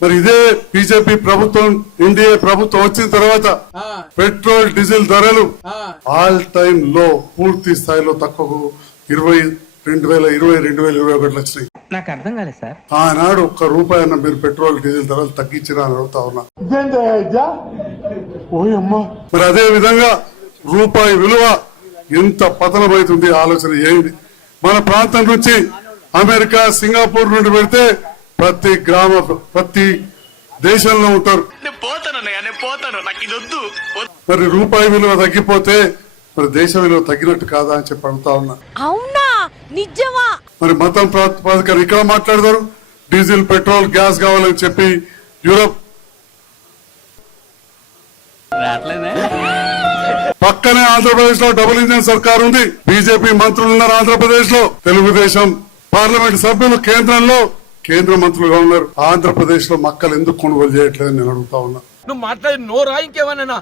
మరి ఇదే బీజేపీ ప్రభుత్వం ఎన్డీఏ ప్రభుత్వం వచ్చిన తర్వాత పెట్రోల్ డీజిల్ ధరలు ఆల్ టైమ్ లో పూర్తి స్థాయిలో తక్కువ 2021 వచ్చినాయి. నాకు అర్థం కాలేదు సార్. ఆనాడు ₹1 అన్న మీరు పెట్రోల్ డీజిల్ ధరలు తగ్గించినా అని అడుగుతా ఉన్నా. మరి అదే విధంగా రూపాయి విలువ ఎంత పతనమవుతుంది ఆలోచన చేయండి. మన ప్రాంతం నుంచి అమెరికా సింగపూర్ నుండి పెడితే ప్రతి దేశంలో ఉంటారు. మరి రూపాయి విలువ తగ్గిపోతే మరి దేశ విలువ తగ్గినట్టు కాదా అని చెప్పి అడుగుతా ఉన్నా. అవునా నిజమా? మరి మతం ప్రాతిపదికన ఇక్కడ మాట్లాడతారు. డీజిల్ పెట్రోల్ గ్యాస్ కావాలని చెప్పి యూరప్ పక్కనే ఆంధ్రప్రదేశ్ లో డబుల్ ఇంజిన్ సర్కార్ ఉంది. బీజేపీ మంత్రులు ఉన్నారు ఆంధ్రప్రదేశ్ లో. తెలుగుదేశం పార్లమెంట్ సభ్యులు కేంద్రంలో కేంద్ర మంత్రులుగా ఉన్నారు. ఆంధ్రప్రదేశ్ లో మక్కలు ఎందుకు కొనుగోలు చేయట్లేదని నేను అడుగుతా ఉన్నా. నువ్వు మాట్లాడి నోరా ఇంకేమన్నా